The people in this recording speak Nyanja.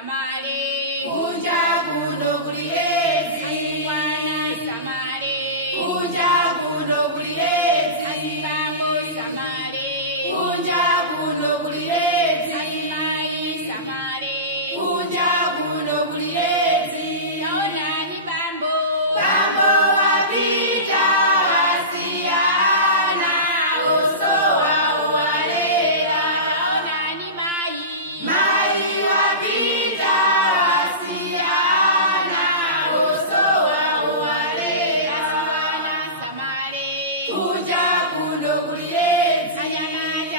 samare. Kunja kuno kuliyezi. Mwana samare. Kunja kuno kuliyezi. Babo samare. Kunja kuno kuliyezi. Mai samare. Kunja kuno kuliyezi. Naona ni bambo. Bambo wapita wasiana usowa uwalea. Naona ni mai. Mai wapita wasiana usowa uwalea. Mwana samare. Kunja kuno kuliyezi. Jamani